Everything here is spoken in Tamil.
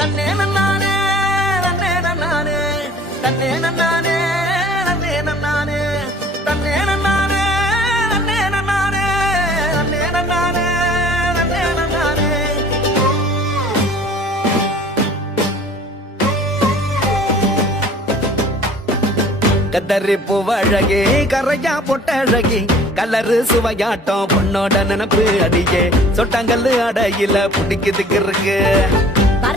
தன்னே நன்னானே நன்னே நன்னானே தன்னே நன்னானே நன்னே நன்னானே தன்னே நன்னானே நன்னே நன்னானே நன்னே நன்னானே நன்னே நன்னானே கத்தரி பூவழகே கரையா பொட்டழகி கலரு சுவையாட்டம் பொண்ணோட நினப்பு அடியே சொட்டாங்கல்லு அடையில பிடிக்குதுக்கு இருக்கு வர